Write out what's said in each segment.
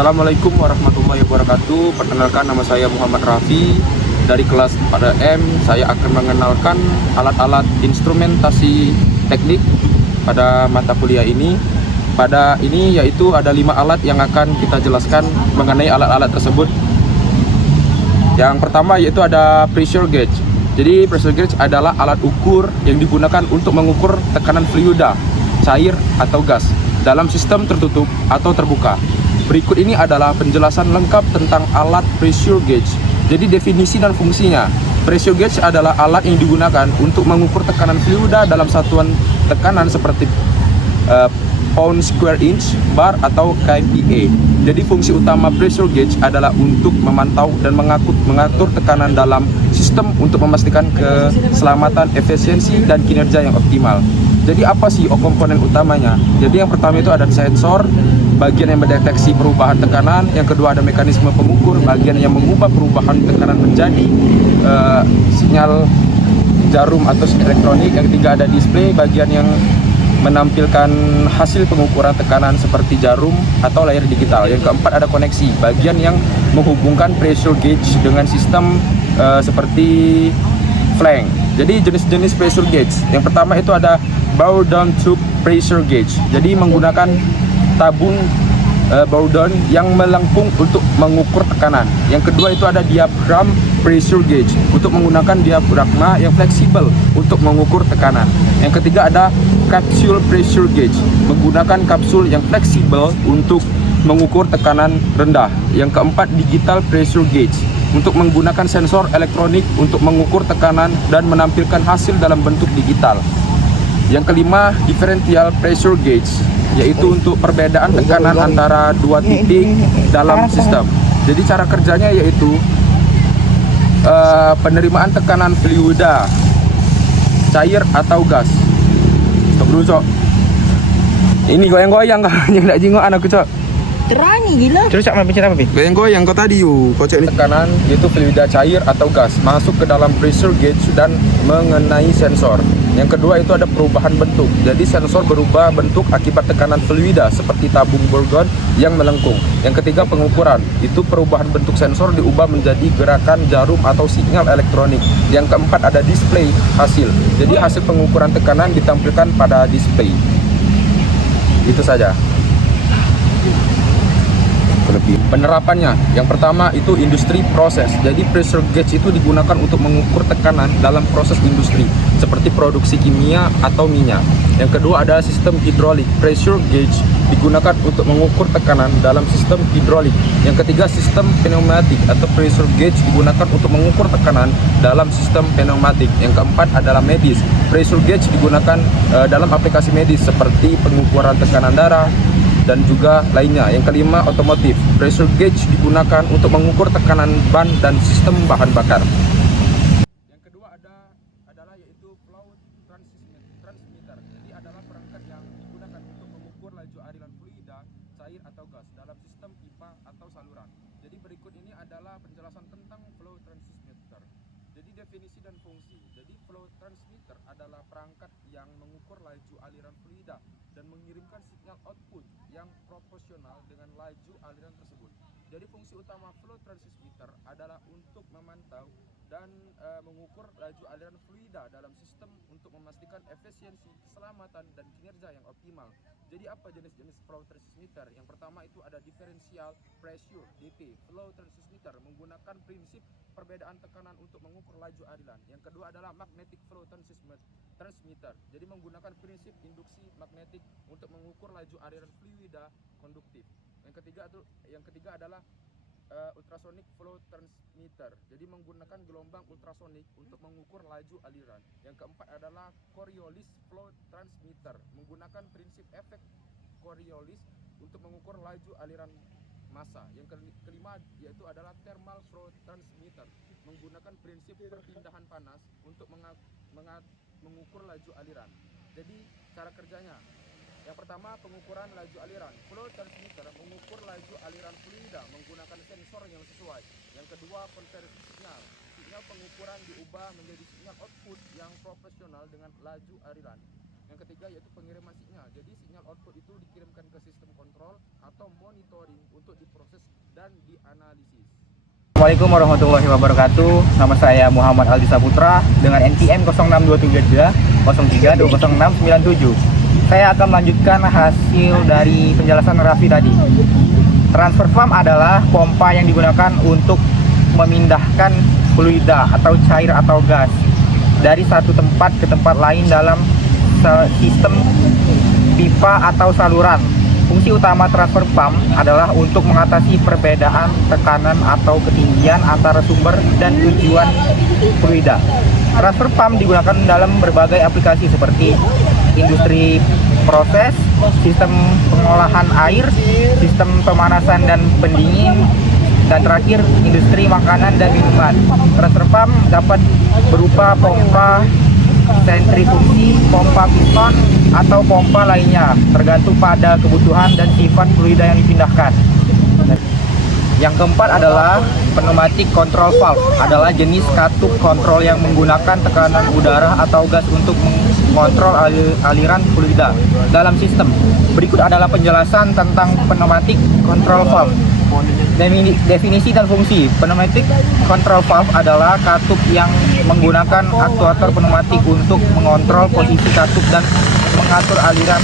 Assalamualaikum warahmatullahi wabarakatuh. Perkenalkan, nama saya Muhammad Raffi dari kelas 4M. Saya akan mengenalkan alat-alat instrumentasi teknik pada mata kuliah ini. Pada ini yaitu ada 5 alat yang akan kita jelaskan mengenai alat-alat tersebut. Yang pertama yaitu ada pressure gauge. Jadi pressure gauge adalah alat ukur yang digunakan untuk mengukur tekanan fluida, cair atau gas dalam sistem tertutup atau terbuka. Berikut ini adalah penjelasan lengkap tentang alat pressure gauge. Jadi definisi dan fungsinya. Pressure gauge adalah alat yang digunakan untuk mengukur tekanan fluida dalam satuan tekanan seperti pound square inch, bar atau kPa. Jadi fungsi utama pressure gauge adalah untuk memantau dan mengatur tekanan dalam sistem untuk memastikan keselamatan, efisiensi dan kinerja yang optimal. Jadi apa sih komponen utamanya? Jadi yang pertama itu ada sensor, bagian yang mendeteksi perubahan tekanan. Yang kedua ada mekanisme pengukur, bagian yang mengubah perubahan tekanan menjadi sinyal jarum atau sinyal elektronik. Yang ketiga ada display, bagian yang menampilkan hasil pengukuran tekanan seperti jarum atau layar digital. Yang keempat ada koneksi, bagian yang menghubungkan pressure gauge dengan sistem seperti flank. Jadi jenis-jenis pressure gauge. Yang pertama itu ada Bourdon tube pressure gauge. Jadi menggunakan tabung Bourdon yang melengkung untuk mengukur tekanan. Yang kedua itu ada diaphragm pressure gauge untuk menggunakan diafragma yang fleksibel untuk mengukur tekanan. Yang ketiga ada capsule pressure gauge, menggunakan kapsul yang fleksibel untuk mengukur tekanan rendah. Yang keempat digital pressure gauge, untuk menggunakan sensor elektronik untuk mengukur tekanan dan menampilkan hasil dalam bentuk digital. Yang kelima differential pressure gauge, yaitu untuk perbedaan tekanan antara dua titik dalam sistem. Jadi cara kerjanya yaitu penerimaan tekanan fluida, cair atau gas. Stop dulu, Cok. Ini goyang-goyang kalau yang tak jingok anak Cok. Terani gila. Terus cak bicara apa, Pi? Goyang-goyang kau tadi yuk. Kau cek ini tekanan yaitu fluida cair atau gas masuk ke dalam pressure gauge dan mengenai sensor. Yang kedua itu ada perubahan bentuk. Jadi sensor berubah bentuk akibat tekanan fluida seperti tabung Bourdon yang melengkung. Yang ketiga pengukuran. Itu perubahan bentuk sensor diubah menjadi gerakan jarum atau sinyal elektronik. Yang keempat ada display hasil. Jadi hasil pengukuran tekanan ditampilkan pada display. Itu saja. Penerapannya, yang pertama itu industri proses. Jadi pressure gauge itu digunakan untuk mengukur tekanan dalam proses industri seperti produksi kimia atau minyak. Yang kedua ada sistem hidrolik. Pressure gauge digunakan untuk mengukur tekanan dalam sistem hidrolik. Yang ketiga sistem pneumatik atau pressure gauge digunakan untuk mengukur tekanan dalam sistem pneumatik. Yang keempat adalah medis. Pressure gauge digunakan dalam aplikasi medis seperti pengukuran tekanan darah dan juga lainnya. Yang kelima otomotif. Pressure gauge digunakan untuk mengukur tekanan ban dan sistem bahan bakar. Yang kedua adalah yaitu flow transmitter. Jadi adalah perangkat yang digunakan untuk mengukur laju aliran fluida, cair atau gas dalam sistem pipa atau saluran. Jadi berikut ini adalah penjelasan tentang flow transmitter. Jadi definisi dan fungsi. Jadi flow transmitter adalah perangkat yang mengukur laju aliran fluida dan mengirimkan sinyal output yang proporsional dengan laju aliran tersebut. Jadi fungsi utama flow transmitter adalah untuk memantau dan mengukur laju aliran fluida dalam sistem untuk memastikan efisiensi, keselamatan dan kinerja yang optimal. Jadi apa jenis-jenis flow transmitter? Yang pertama itu ada differential pressure (DP). Flow transmitter menggunakan prinsip perbedaan tekanan untuk mengukur laju aliran. Yang kedua adalah magnetic flow transmitter. Jadi menggunakan prinsip induksi magnetik untuk mengukur laju aliran fluida konduktif. Yang ketiga adalah ultrasonic flow transmitter. Jadi menggunakan gelombang ultrasonik untuk mengukur laju aliran. Yang keempat adalah Coriolis flow transmitter. Menggunakan prinsip efek Coriolis untuk mengukur laju aliran massa. Yang kelima yaitu adalah thermal flow transmitter. Menggunakan prinsip perpindahan panas untuk mengukur laju aliran. Jadi cara kerjanya, yang pertama pengukuran laju aliran. Flow transmitter mengukur laju aliran fluida menggunakan sensor yang sesuai. Yang kedua konversi sinyal. Sinyal pengukuran diubah menjadi sinyal output yang proporsional dengan laju aliran. Yang ketiga yaitu pengiriman sinyal. Jadi sinyal output itu dikirimkan ke sistem kontrol atau monitoring untuk diproses dan dianalisis. Assalamualaikum warahmatullahi wabarakatuh. Nama saya Muhammad Aldi Saputra dengan NPM 06273 03 Saya akan melanjutkan hasil dari penjelasan Raffi tadi. Transfer pump adalah pompa yang digunakan untuk memindahkan fluida atau cair atau gas dari satu tempat ke tempat lain dalam sistem pipa atau saluran. Fungsi utama transfer pump adalah untuk mengatasi perbedaan tekanan atau ketinggian antara sumber dan tujuan fluida. Transfer pump digunakan dalam berbagai aplikasi seperti industri proses, sistem pengolahan air, sistem pemanasan dan pendingin, dan terakhir industri makanan dan minuman. Transfer pump dapat berupa pompa sentrifugi, pompa piston, atau pompa lainnya, tergantung pada kebutuhan dan sifat fluida yang dipindahkan. Yang keempat adalah pneumatic control valve, adalah jenis katup kontrol yang menggunakan tekanan udara atau gas untuk mengontrol aliran fluida dalam sistem. Berikut adalah penjelasan tentang pneumatic control valve. Definisi dan fungsi. Pneumatic control valve adalah katup yang menggunakan aktuator pneumatik untuk mengontrol posisi katup dan mengatur aliran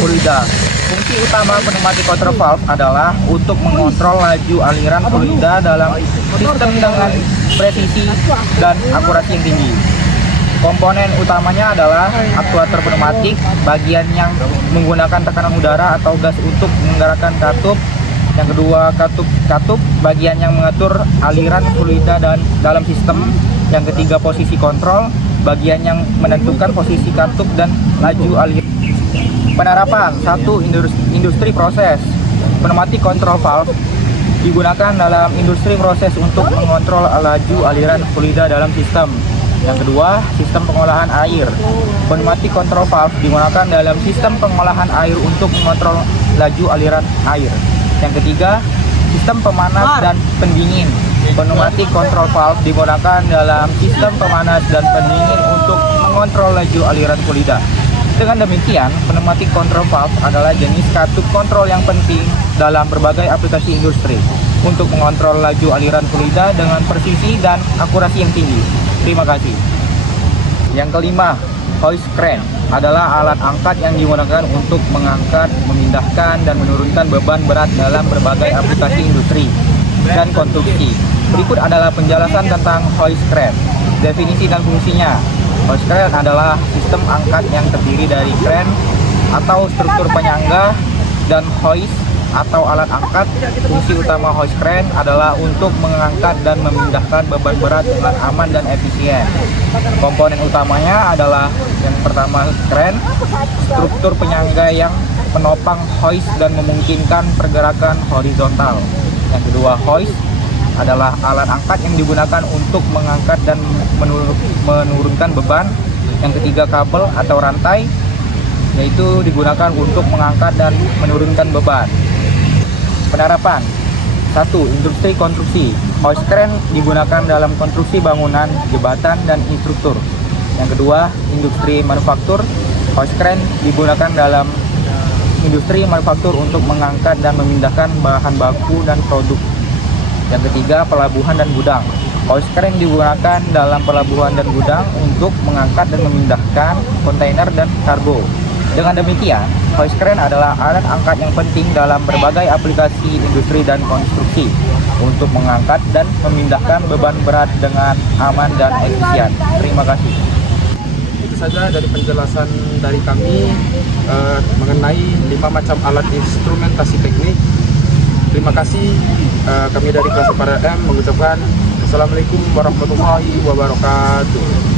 fluida. Fungsi utama pneumatic control valve adalah untuk mengontrol laju aliran fluida dalam sistem dengan presisi dan akurasi yang tinggi. Komponen utamanya adalah aktuator pneumatik, bagian yang menggunakan tekanan udara atau gas untuk menggerakkan katup. Yang kedua, katup bagian yang mengatur aliran fluida dan dalam sistem. Yang ketiga, posisi kontrol, bagian yang menentukan posisi katup dan laju aliran. Penerapan. 1. Industri proses. Pneumatic control valve digunakan dalam industri proses untuk mengontrol laju aliran fluida dalam sistem. Yang kedua, sistem pengolahan air. Pneumatic control valve digunakan dalam sistem pengolahan air untuk mengontrol laju aliran air. Yang ketiga, sistem pemanas dan pendingin. Pneumatic control valve digunakan dalam sistem pemanas dan pendingin untuk mengontrol laju aliran fluida. Dengan demikian, pneumatic control valve adalah jenis katup kontrol yang penting dalam berbagai aplikasi industri untuk mengontrol laju aliran fluida dengan presisi dan akurasi yang tinggi. Terima kasih. Yang kelima, hoist crane adalah alat angkat yang digunakan untuk mengangkat, memindahkan, dan menurunkan beban berat dalam berbagai aplikasi industri dan konstruksi. Berikut adalah penjelasan tentang hoist crane. Definisi dan fungsinya. Hoist crane adalah sistem angkat yang terdiri dari crane atau struktur penyangga dan hoist atau alat angkat. Fungsi utama hoist crane adalah untuk mengangkat dan memindahkan beban berat dengan aman dan efisien. Komponen utamanya adalah yang pertama crane, struktur penyangga yang menopang hoist dan memungkinkan pergerakan horizontal. Yang kedua, hoist adalah alat angkat yang digunakan untuk mengangkat dan menurunkan beban. Yang ketiga, kabel atau rantai, yaitu digunakan untuk mengangkat dan menurunkan beban. Penerapan. 1. Industri konstruksi. Hoist crane digunakan dalam konstruksi bangunan, jembatan, dan infrastruktur. Yang kedua, industri manufaktur. Hoist crane digunakan dalam industri manufaktur untuk mengangkat dan memindahkan bahan baku dan produk. Yang ketiga, pelabuhan dan gudang. Hoist crane digunakan dalam pelabuhan dan gudang untuk mengangkat dan memindahkan kontainer dan kargo. Dengan demikian, hoist crane adalah alat angkat yang penting dalam berbagai aplikasi industri dan konstruksi untuk mengangkat dan memindahkan beban berat dengan aman dan efisien. Terima kasih. Itu saja dari penjelasan dari kami mengenai 5 macam alat instrumentasi teknik. Terima kasih. Kami dari kelas 4M mengucapkan Assalamualaikum warahmatullahi wabarakatuh.